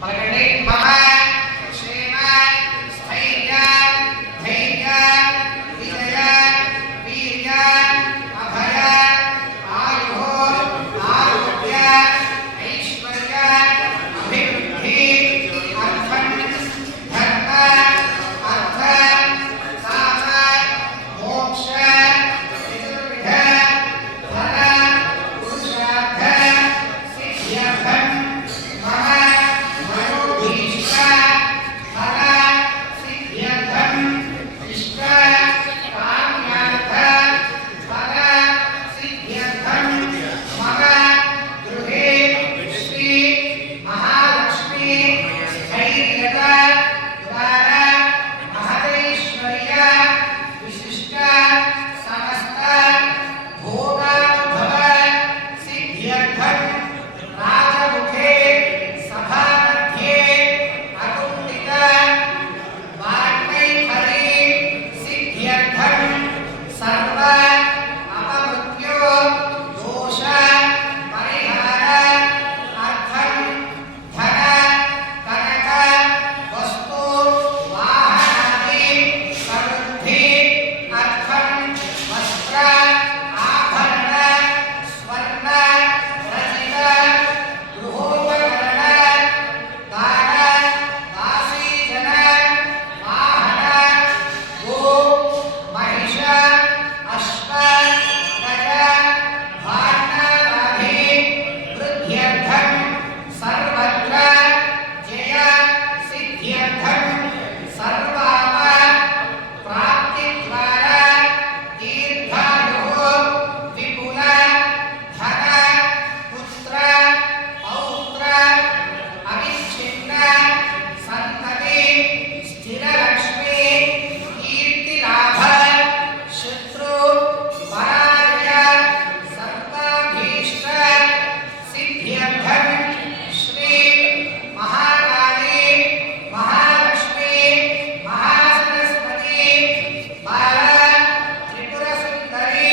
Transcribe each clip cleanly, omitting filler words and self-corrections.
పలకండి మమ క్షేమ స్థైర్య ధైర్య విజయ వీర్య అభయ ఆయు ఆరోగ్య ఐశ్వర్య అభివృద్ధి అర్థం ధర్మ అర్థ కామ మోక్ష చతుర్విధ ఫల పురుషార్థ సిద్ధ్యర్థం మమ మనోభీష్ట ఫల సిద్ధ్యర్థం ఇష్ట కామ్యార్థ ఫల సిద్ధ్యర్థం మమ గృహే శ్రీ మహాలక్ష్మి స్థైర్యత ద్వారా మహదైశ్వర్య విశిష్ట సమస్త భోగానుభవ సిద్ధ్యర్థం రాజముఖే సభాमध्ये అకుంఠిత వాగ్వైఖరీ సిద్ధ్యర్థం సర్వ అపమృత్యు దోష పరిహార అర్థం ధన కనక వస్తు వాహనాది సమృద్ధి అర్థం వస్త్ర ఆభరణ స్వర్ణ రచిత గృహోపకరణ దాన దాసీజన వాహన గో మహిష అశ్వ గజ భార్గవాది వృద్ధ్యర్థం సర్వత్ర జయ సిద్ధ్యర్థం సర్వాప ప్రాప్తి ద్వారా దీర్ఘాయుః విపుల ధన పుత్ర పౌత్ర అవిచ్ఛిన్న సంతతి స్థిరలక్ష్మి కీర్తిలాభ శత్రు పరాజయ సర్వాభీష్ట సిద్ధ్యర్థం శ్రీ మహాకాళీ మహాలక్ష్మి మహాసరస్వతి బాల త్రిపుర సుందరి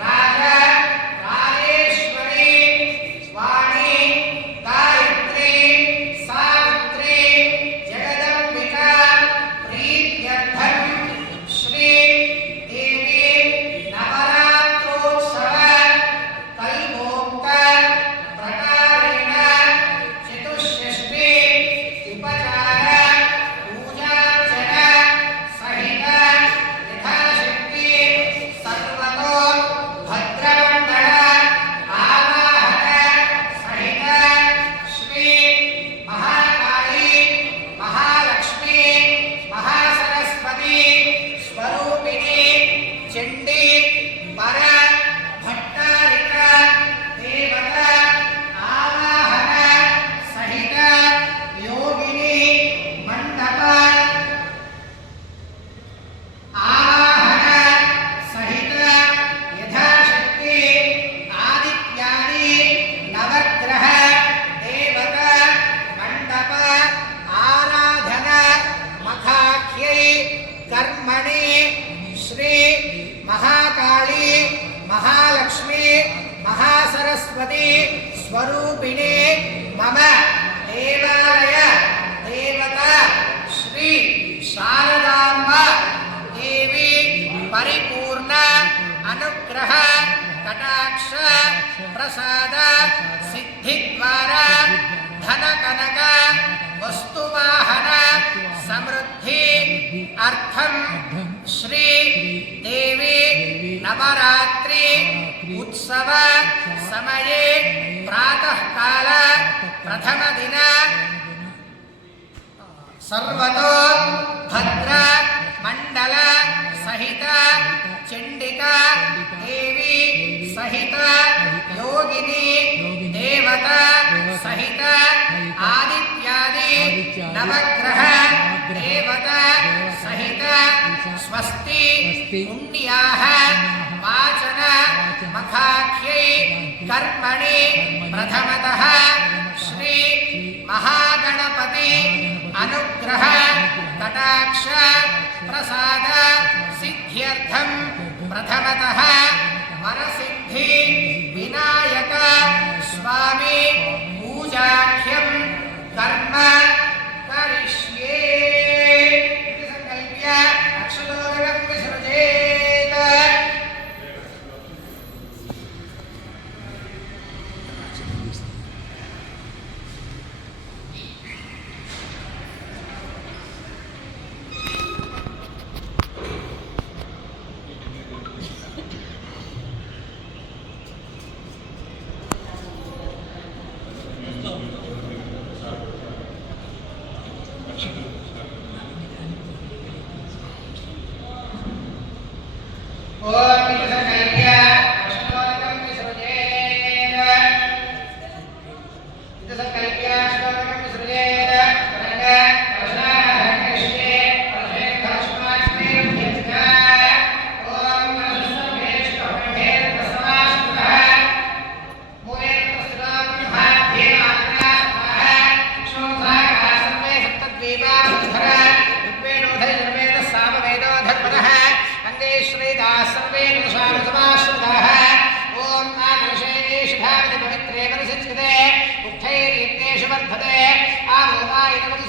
రాజ రాజేశ్వరి వాణి గాయత్రి సావిత్రి జగదంబిక ప్రీత్యర్థం శ్రీ దేవి నవరాత్రోత్సవ కల్పోక్త ప్రకారేణ చతుష్షష్ఠి ఉపచార పూజార్చన సహిత యథాశక్తి సర్వతో భద్రమండల ఆవాహన సహిత శ్రీ మహాకాళీ మహాలక్ష్మి మహాసరస్వతి స్వరూపిణి చండీ పర భట్టారిక దేవత ఆవాహన సహిత యోగిని మండప ఆవాహన సహిత యథాశక్తి ఆదిత్యాది నవగ్రహ దేవత మండప ఆరాధన మఖాఖ్యై కర్మణి శ్రీ మహాకాళీ మహాలక్ష్మి మహాసరస్వతి స్వరూపిణి మమ దేవాలయ దేవత శ్రీ శారదాంబ దేవి పరిపూర్ణ అనుగ్రహ కటాక్ష ప్రసాద సిద్ధి ద్వారా ధన కనక వస్తువాహన సమృద్ధి అర్థం శ్రీ దేవి నవరాత్రి ఉత్సవ సమయే ప్రాతఃకాల ప్రథమ దిన సర్వతో భద్ర మండల సహిత చండికా దేవి సహిత యోగిని దేవత సహిత ఆదిత్యాది నవగ్రహ దేవత సహిత స్వస్తి పుణ్యాః వాచన మఖాఖ్యై కర్మణి ప్రథమతః శ్రీ మహాగణపతి అనుగ్రహ కటాక్ష ప్రసాద సిద్ధ్యర్థం ప్రథమతః వరసిద్ధి వినాయక స్వామి పూజాఖ్యం కర్మ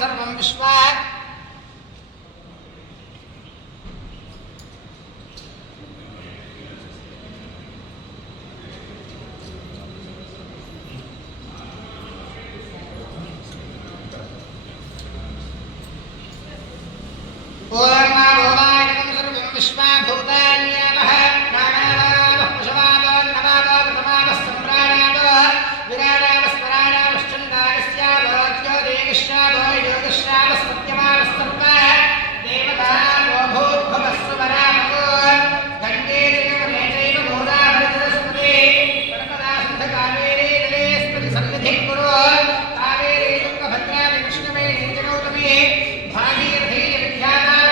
सर्वं विश्व विश्वाभूतान्यावः प्राणावावः पशवावः नवावः प्रथमावः सम्प्राणावः विराडावः स्मराणावः श्चन्दागस्यावः ज्योतिगस्यावः योगस्यावः सत्यमावः सर्वः देवतावो भूद्भवः सुवरावः गङ्गे चैव चैव गोदावरिसरस्वती पर्वता सिन्धकावेरी जलेस्पति सन्निधिं कुरु कावेरी तुङ्गभद्रादि कृष्णवेणी च गौतमी भागीरथी विख्याता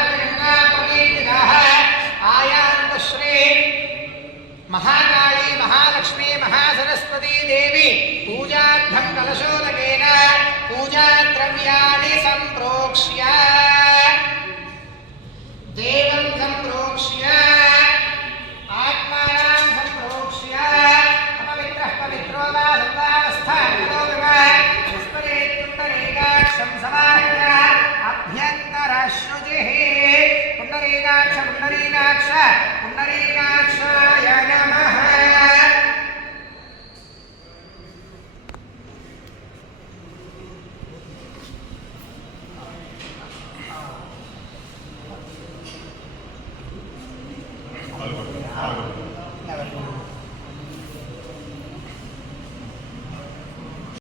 महाकाली महालक्ष्मी महासरस्वती देवी पूजार्थं कलशोदकं